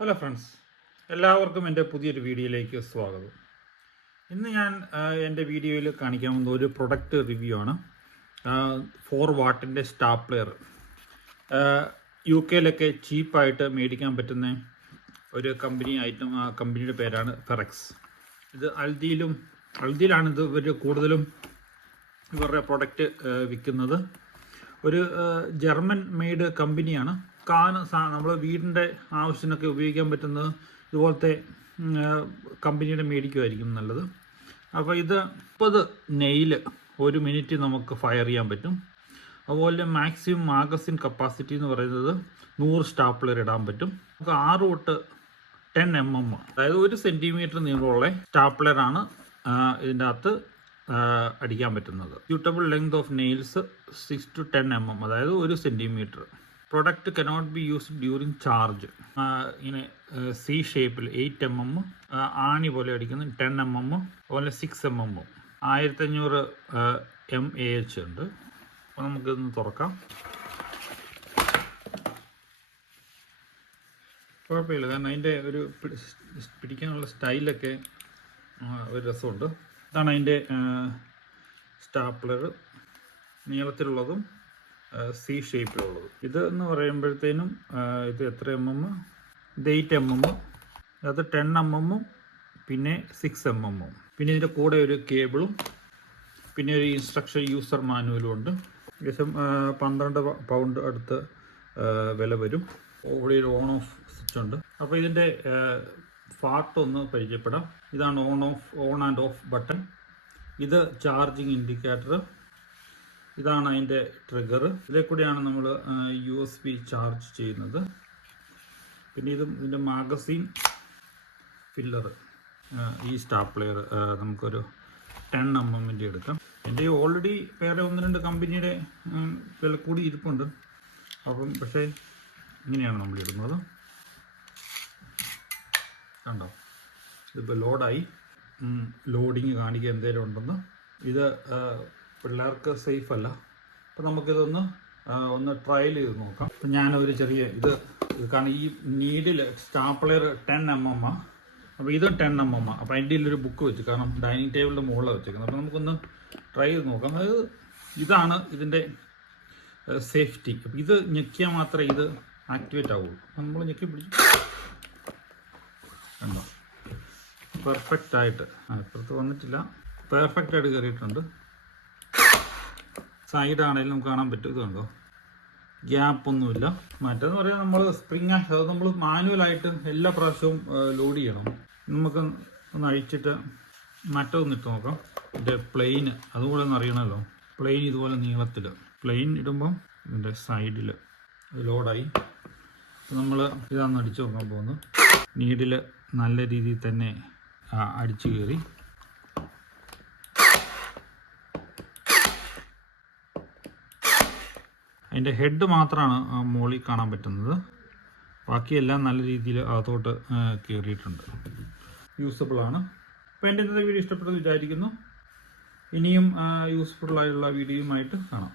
Hello friends എല്ലാവർക്കും എന്റെ പുതിയൊരു വീഡിയോയിലേക്ക് സ്വാഗതം. ഇന്ന് ഞാൻ എന്റെ വീഡിയോയിൽ കാണിക്കാൻ പോകുന്ന ഒരു പ്രൊഡക്റ്റ് റിവ്യൂ ആണ്. ഫോർ വാട്ടിന്റെ സ്റ്റാപ്ലെയർ യു കെയിലൊക്കെ ചീപ്പായിട്ട് മേടിക്കാൻ പറ്റുന്ന ഒരു കമ്പനി ഐറ്റം കമ്പനിയുടെ പേരാണ് ഫെറക്സ് ഇത് അൽദിയിലും അൽദിയിലാണ് ഇത് ഇവർ കൂടുതലും ഇവരുടെ പ്രൊഡക്റ്റ് വിൽക്കുന്നത്. ഒരു ജർമ്മൻ മെയ്ഡ് കമ്പനിയാണ് കാന് നമ്മൾ വീടിന്റെ ആവശ്യത്തിനൊക്കെ ഉപയോഗിക്കാൻ പറ്റുന്നത് ഇതുപോലത്തെ കമ്പനിയുടെ മേടിക്കുമായിരിക്കും നല്ലത്. അപ്പോൾ ഇത് മുപ്പത് നെയിൽ ഒരു മിനിറ്റ് നമുക്ക് ഫയർ ചെയ്യാൻ പറ്റും. അതുപോലെ മാക്സിമം മാഗസിൻ കപ്പാസിറ്റി എന്ന് പറയുന്നത് നൂറ് സ്റ്റാപ്ലർ ഇടാൻ പറ്റും. നമുക്ക് ആറ് തൊട്ട് ടെൻ എം എം അതായത് ഒരു സെന്റിമീറ്റർ നീളമുള്ള സ്റ്റാപ്ലറാണ് ഇതിന്റെ അകത്ത് അടിക്കാൻ പറ്റുന്നത്. Suitable length of nails six to ten M M അതായത് ഒരു centimetre product cannot be used during charge ഇങ്ങനെ സി ഷേപ്പിൽ എയ്റ്റ് എം എം ആണി പോലെ അടിക്കുന്ന ടെൻ എം എം അതുപോലെ സിക്സ് എം എം ആയിരത്തഞ്ഞൂറ് എം എ എച്ച് ഉണ്ട്. അപ്പോൾ നമുക്കിതൊന്ന് തുറക്കാം. കുഴപ്പമില്ല. കാരണം അതിന്റെ ഒരു പിടി- പിടിക്കാനുള്ള സ്റ്റൈലൊക്കെ ഒരു രസമുണ്ട്. ഇതാണ് അതിന്റെ സ്റ്റാപ്ലർ നീളത്തിലുള്ളതും സി ഷേപ്പിലുള്ളത് ഇത് എന്ന് പറയുമ്പോഴത്തേനും ഇത് എത്ര എം എം ഇത് എയ്റ്റ് എം എം അത് ടെൻ എം എമ്മും പിന്നെ സിക്സ് എം എമ്മും പിന്നെ ഇതിന്റെ കൂടെ ഒരു കേബിളും പിന്നെ ഒരു ഇൻസ്ട്രക്ഷൻ യൂസർ മാനുവലും ഉണ്ട്. ഏകദേശം പന്ത്രണ്ട് പൗണ്ട് അടുത്ത് വില വരും. ഇവിടെ ഒരു ഓൺ ഓഫ് സ്വിച്ച് ഉണ്ട്. അപ്പോൾ ഇതിന്റെ ഫാർട്ട് ഒന്ന് പരിചയപ്പെടാം. ഇതാണ് on off on and off button ഇത് ചാർജിങ് ഇൻഡിക്കേറ്റർ ഇതാണ് അതിന്റെ ട്രിഗർ ഇതിലെ കൂടിയാണ് നമ്മൾ യു എസ് ബി ചാർജ് ചെയ്യുന്നത്. പിന്നെ ഇതും ഇതിന്റെ മാഗസീൻ ഫില്ലർ ഈ സ്റ്റാപ്ലെയർ നമുക്കൊരു ടെൻ എം എമ്മിന്റെ എടുക്കാം. എന്റെ ഓൾറെഡി വേറെ ഒന്ന് രണ്ട് കമ്പനിയുടെ വില കൂടി ഇരിപ്പുണ്ട്. അപ്പം പക്ഷേ ഇങ്ങനെയാണ് നമ്മൾ ഇടുന്നത്. കണ്ടോ? ഇതിപ്പോൾ ലോഡായി ലോഡിങ് കാണിക്കുക എന്തെങ്കിലും ഉണ്ടെന്ന്. ഇത് പിള്ളേർക്ക് സേഫ് അല്ല അപ്പം നമുക്കിതൊന്ന് ഒന്ന് ട്രയൽ ചെയ്ത് നോക്കാം. അപ്പം ഞാനൊരു ചെറിയ ഇത് കാരണം ഈ needle stapler ten M M ആ. അപ്പോൾ ഇത് ടെൻ എം എം ആ. അപ്പോൾ അതിന്റെ ഒരു ബുക്ക് വെച്ച് കാരണം ഡൈനിങ് ടേബിളിന്റെ മുകളിലാണ് വെച്ചേക്കുന്നത്. അപ്പോൾ നമുക്കൊന്ന് ട്രൈ ചെയ്ത് നോക്കാം. അതായത് ഇതാണ് ഇതിന്റെ സേഫ്റ്റി. അപ്പോൾ ഇത് ഞെക്കിയാൽ മാത്രമേ ഇത് ആക്ടിവേറ്റ് ആവുള്ളൂ. നമ്മൾ ഞെക്കി പിടിച്ചു കണ്ടോ? പെർഫെക്റ്റ് ആയിട്ട് ആ ഇപ്പുറത്ത് വന്നിട്ടില്ല. പെർഫെക്റ്റ് ആയിട്ട് കയറിയിട്ടുണ്ട്. സൈഡ് ആണെങ്കിലും നമുക്ക് കാണാൻ പറ്റും. ഇത് കണ്ടോ? ഗ്യാപ്പ് ഒന്നുമില്ല മറ്റേന്ന് പറയാൻ നമ്മൾ സ്പ്രിങ് അത് നമ്മൾ മാനുവലായിട്ട് എല്ലാ പ്രാവശ്യവും ലോഡ് ചെയ്യണം. നമുക്ക് ഒന്ന് അഴിച്ചിട്ട് മറ്റൊന്ന് ഇട്ട് നോക്കാം. ഇതിന്റെ പ്ലെയിൻ അതുപോലെ ഒന്ന് അറിയണമല്ലോ പ്ലെയിൻ ഇതുപോലെ നീളത്തിൽ പ്ലെയിൻ ഇടുമ്പം ഇതിന്റെ സൈഡിൽ ലോഡായി നമ്മൾ ഇതാന്ന് അടിച്ചു നോക്കാൻ പോകുന്നു. നീഡിൽ നല്ല രീതിയിൽ തന്നെ അടിച്ചു കയറി അതിന്റെ ഹെഡ് മാത്രമാണ് മുകളിൽ കാണാൻ പറ്റുന്നത്. ബാക്കിയെല്ലാം നല്ല രീതിയിൽ അകത്തോട്ട് കയറിയിട്ടുണ്ട് യൂസബിൾ ആണ്. അപ്പോൾ എന്റെ ഇന്നത്തെ വീഡിയോ ഇഷ്ടപ്പെട്ടെന്ന് വിചാരിക്കുന്നു. ഇനിയും യൂസ്ഫുൾ ആയുള്ള വീഡിയോയുമായിട്ട് കാണാം.